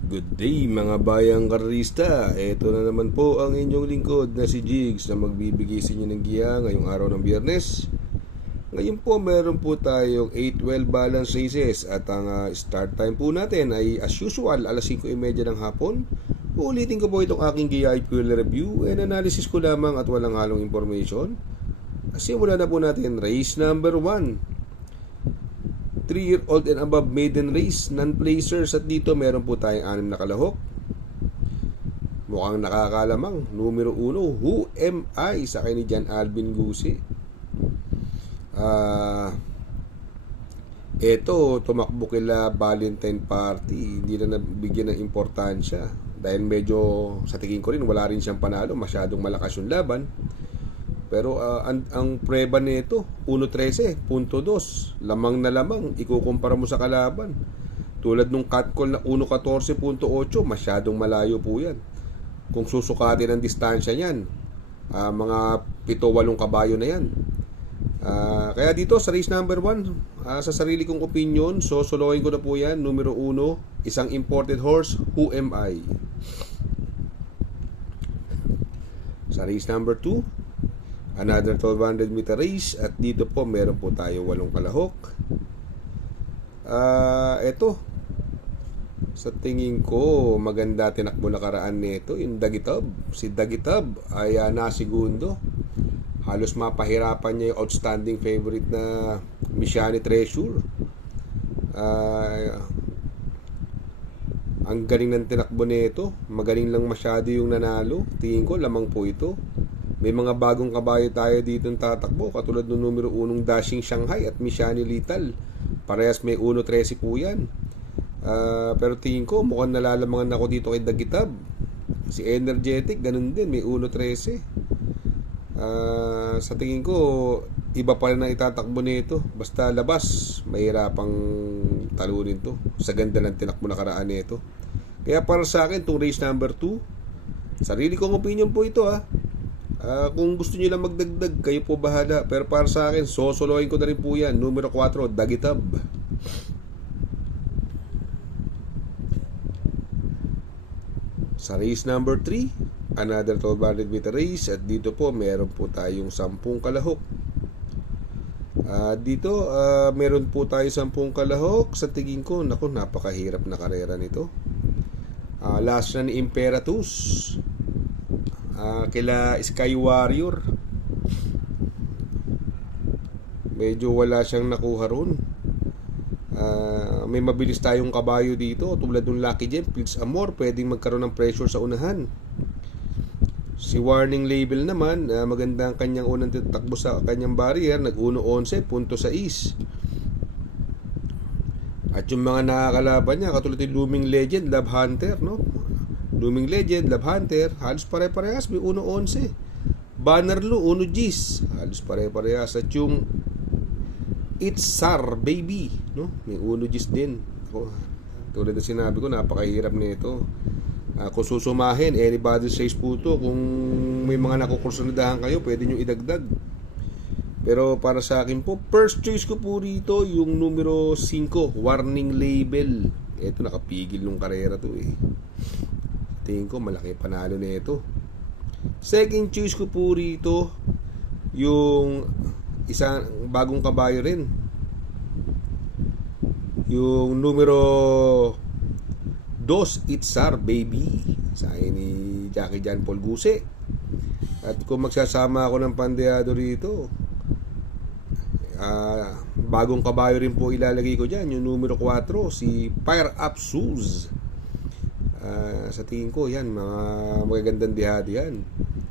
Good day mga bayang karista. Ito na naman po ang inyong lingkod na si Jigs na magbibigay sa inyo ng giya ngayong araw ng Biyernes. Ngayon po meron po tayong 8-12 balance races at ang start time po natin ay as usual alas 5:30 ng hapon. Uulitin ko po itong aking giya fuel review and analysis ko lamang at walang halong information. Simulan na po natin race number 1. 3-year-old and above maiden race, non-placers at dito meron po tayong 6 na kalahok. Mukhang nakakalamang. Numero 1, Who Am I? Sa akin ni John Alvin Gusi. Ito, tumakbo kila Valentine Party. Hindi na nabigyan ng importansya. Dahil medyo, sa tingin ko rin, wala rin siyang panalo. Masyadong malakas yung laban. Pero ang preba nito 1.13.2 lamang na lamang ikukumpara mo sa kalaban. Tulad nung cut call na 1.14.8 masyadong malayo po yan. Kung susukatin ang distansya niyan, mga 7-8 kabayo na yan. Kaya dito sa race number 1, sa sarili kong opinion, solohin ko na po yan. Numero 1, isang imported horse, Who Am I? Sa race number 2, another 1200 meter race at dito po meron po tayo 8 kalahok. Ito sa tingin ko maganda tinakbo na karaan nito yung Dagitab. Si Dagitab ay nasigundo. Halos mapahirapan niya yung outstanding favorite na Mishani Treasure. Ang galing ng tinakbo nito. Magaling lang masyado yung nanalo. Tingin ko lamang po ito. May mga bagong kabayo tayo dito ng tatakbo katulad ng numero 1 Dashing Shanghai at Mishani Lethal. Parehas may 1.13 po yan. Pero tingin ko mukhang nalalamangan ako dito kay Dagitab. Si Energetic ganun din, may 1.13. Sa tingin ko iba pa rin ang itatakbo nito. Basta labas mahirapang talunin to. Sa ganda ng tinakbo na karaan nito. Kaya para sa akin itong race number 2, sarili kong opinion po ito kung gusto niyo lang magdagdag, kayo po bahala. Pero para sa akin, sosolohin ko na rin po yan. Numero 4, Dagitab. Sa race number 3, another 1200 meter race. At dito po, meron po tayong 10 kalahok. Dito, meron po tayo 10 kalahok. Sa tingin ko, naku, napakahirap na karera nito. Last na ni Imperatus. Kila Sky Warrior medyo wala siyang nakuha ron. May mabilis tayong kabayo dito tulad ng Lucky Gem, Prince Amor, pwedeng magkaroon ng pressure sa unahan. Si Warning Label naman, maganda ang kanyang unang tatakbo sa kanyang barrier, nag 1.11.6. At yung mga nakakalaban niya katulad ng Looming Legend, Love Hunter, no? Looming Legend, Love Hunter, halos pare-parehas, may 1.11. Bannerlo, 1 Gs, halos pare-parehas. At yung It's Sar Baby, no? May 1 Gs din. Tulad na sinabi ko, napakahirap nito. Kung susumahin, anybody says po to. Kung may mga nakukonsolidaan kayo, pwede nyo idagdag. Pero para sa akin po, first choice ko po rito yung numero 5, Warning Label. Ito, nakapigil nung karera to Tingin ko malaki panalo na ito. Second choice ko po rito yung isang bagong kabayo rin, yung numero 2, Itsar Baby, sa akin ni Jackie Jan Paul Guse. At kung magsasama ako ng pandeado rito, bagong kabayo rin po ilalagay ko dyan, yung numero 4, si Fire Up Shoes. Sa tingin ko yan, mga magagandang dihado yan.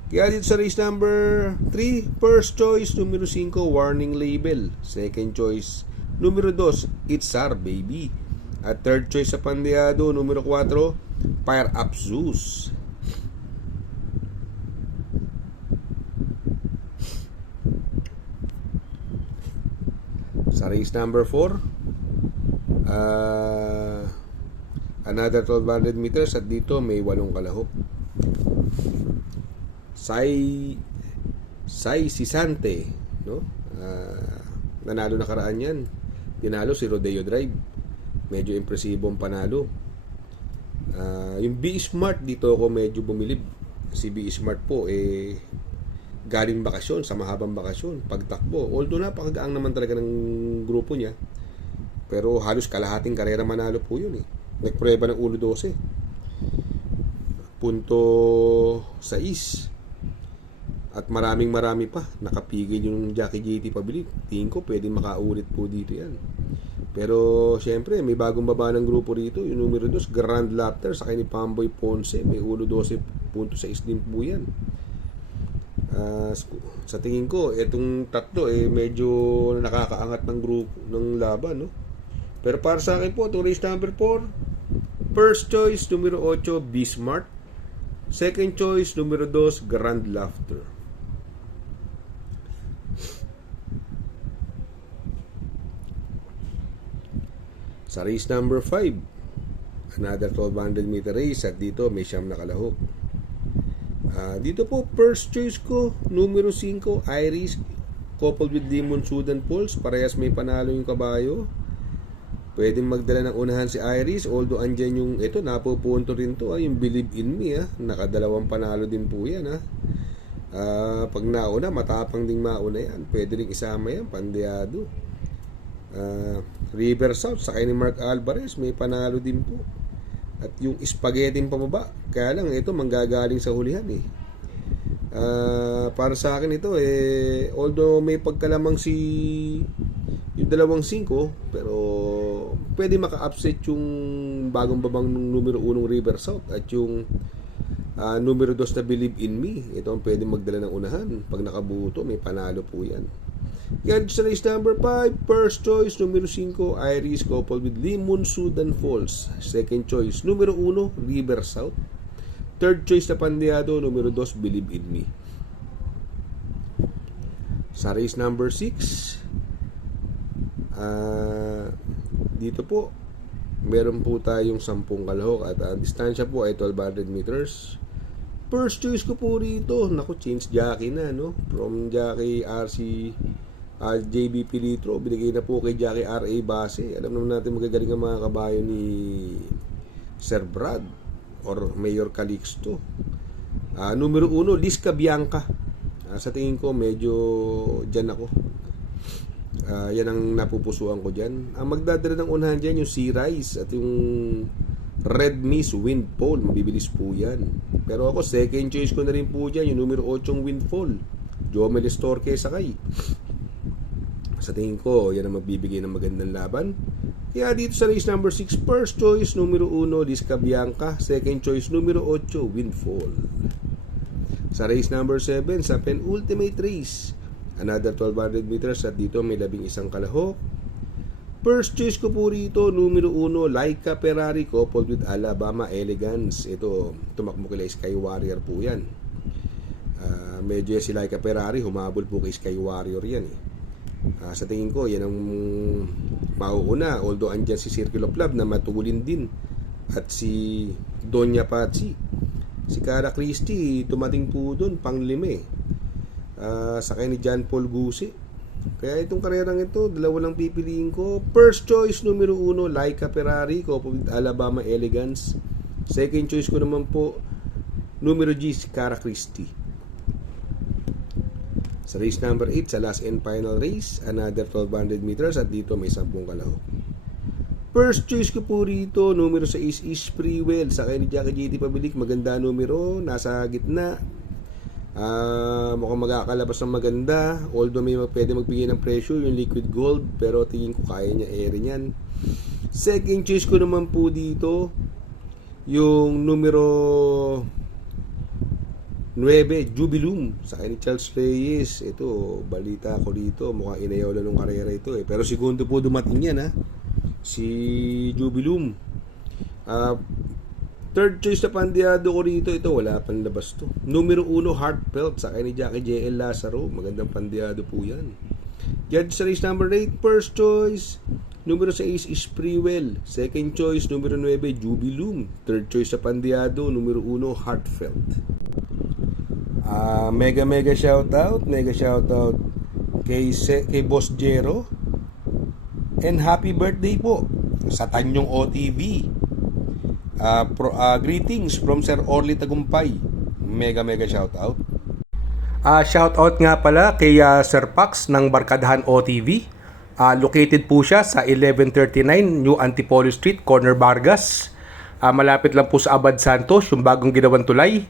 Kaya dito sa race number 3, first choice numero 5, Warning Label. Second choice numero 2, It's Our Baby. At third choice sa pandiado numero 4, Fire Up Zeus. Sa race number 4, another 1200 meters at dito may 8 kalahok. Sai Sisante, no? Nanalo na karaan yan. Tinalo si Rodeo Drive. Medyo impresibong panalo. Yung B Smart, dito ako medyo bumilib. Si B Smart po, galing bakasyon, sa mahabang bakasyon, pagtakbo. Although napakagaang naman talaga ng grupo niya, pero halos kalahating karera manalo po yun. Nagprueba ng 1.12. Punto 6. At marami pa. Nakapigil yung Jackie JT Pabilik. Tingin ko pwede makaulit po dito yan. Pero syempre may bagong baba ng grupo rito. Yung numero 2, Grand Laughter sa ni Pamboy Ponce. May 1.12.6 din po yan. Sa tingin ko itong tatlo medyo nakakaangat ng grupo ng laban, no? Pero para sa akin po, itong race number 4, first choice numero 8, B Smart. Second choice numero 2, Grand Laughter. Sa race number 5, another 1200 meter race, at dito may siyam na kalahok. Dito po, first choice ko, numero 5, Iris, coupled with Demon Sudan Pulse. Parehas may panalo yung kabayo. Pwedeng magdala ng unahan si Iris, although andyan yung, ito, napupunto rin to, yung Believe in Me, nakadalawang panalo din po yan, pag nauna, matapang ding mauna yan. Pwede rin isama yan, Pandeado. River South, sakay ni Mark Alvarez, may panalo din po. At yung Spaghetti pababa, kaya lang ito manggagaling sa hulihan para sa akin ito although may pagkalamang yung dalawang 5, pero pwede maka-upset yung bagong babang ng numero 1 River South at yung numero 2 na Believe in Me. Ito ang pwede magdala ng unahan. Pag nakabuto, may panalo po yan. Yan sa race number 5, first choice numero 5, Iris, coupled with Limon Sudan Falls. Second choice numero 1, River South. Third choice na Pandeado, numero 2, Believe in Me. Sa race number 6, dito po meron po tayong 10 kalahok at ang distansya po ay 1200 meters. First choice ko po rito, naku, change jockey na, no? From jockey RC JBP Litro, binigay na po kay Jackie R.A. Base. Alam naman natin magagaling ang mga kabayo ni Sir Brad or Mayor Calixto. Numero 1, Lisca Bianca. Sa tingin ko medyo dyan ako. Yan ang napupusuan ko dyan. Ang magdadala ng unahan dyan yung Sea Rise at yung Red Miss Windfall. Mabibilis po yan. Pero ako second choice ko na rin po dyan yung numero 8 Windfall, Jomel Estorque sakay. Sa tingin ko, yan ang magbibigay ng magandang laban. Kaya dito sa race number 6, first choice, numero 1, Lisca Bianca. Second choice, numero 8, Windfall. Sa race number 7, sa penultimate race, another 1200 meters at dito may 11 kalahok. First choice ko po rito, numero 1, Laika Ferrari, coupled with Alabama Elegance. Ito, tumakbo kila Sky Warrior po yan. Medyo si Laika Ferrari, humabol po kay Sky Warrior yan sa tingin ko yan ang mauuna, although andyan si Circle of Love na matulin din at si Doña Patsy. Si Cara Christie tumating po doon pang 5 sakay ni John Paul Gusi. Kaya itong karerang ito, dalawa lang pipiliin ko. First choice numero 1, Laika Ferrari, coupled with Alabama Elegance. Second choice ko naman po numero G, si Cara Christie. Sa race number 8, sa last and final race, another 1200 meters at dito may 10 kalahok. First choice ko po rito, numero 6, is Freewell. Sakay ni Jackie JT Pabilik, maganda numero, nasa gitna. Mukhang magkakalabas ng maganda, although may pwede magbigay ng presyo yung Liquid Gold, pero tingin ko kaya niya niyan. Second choice ko naman po dito, yung numero 9, Jubilum, sakay ni Charles Reyes. Ito, balita ko dito, mukhang inayaw lang ng karera ito pero segundo po dumating yan si Jubilum. Third choice na Pandeado ko rito, ito wala pang labas to. Numero 1, Heartfelt, sakay ni Jackie JL Lazaro, magandang Pandeado po yan. Judge sa race number 8, first choice numero 6 is Freewell. Second choice numero 9, Jubilum. Third choice sa Pandeado, numero 1, Heartfelt. Mega shoutout kay Boss Jero, and happy birthday po sa Tanyong OTV. Greetings from Sir Orly Tagumpay. Mega shout out. Shout out nga pala kay Sir Pax ng Barkadahan OTV. Located po siya sa 1139 New Antipolo Street, Corner Vargas. Malapit lang po sa Abad Santos, yung bagong ginawang tulay.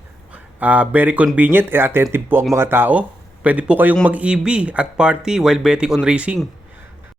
Very convenient and attentive po ang mga tao. Pwede po kayong mag-EB at party while betting on racing.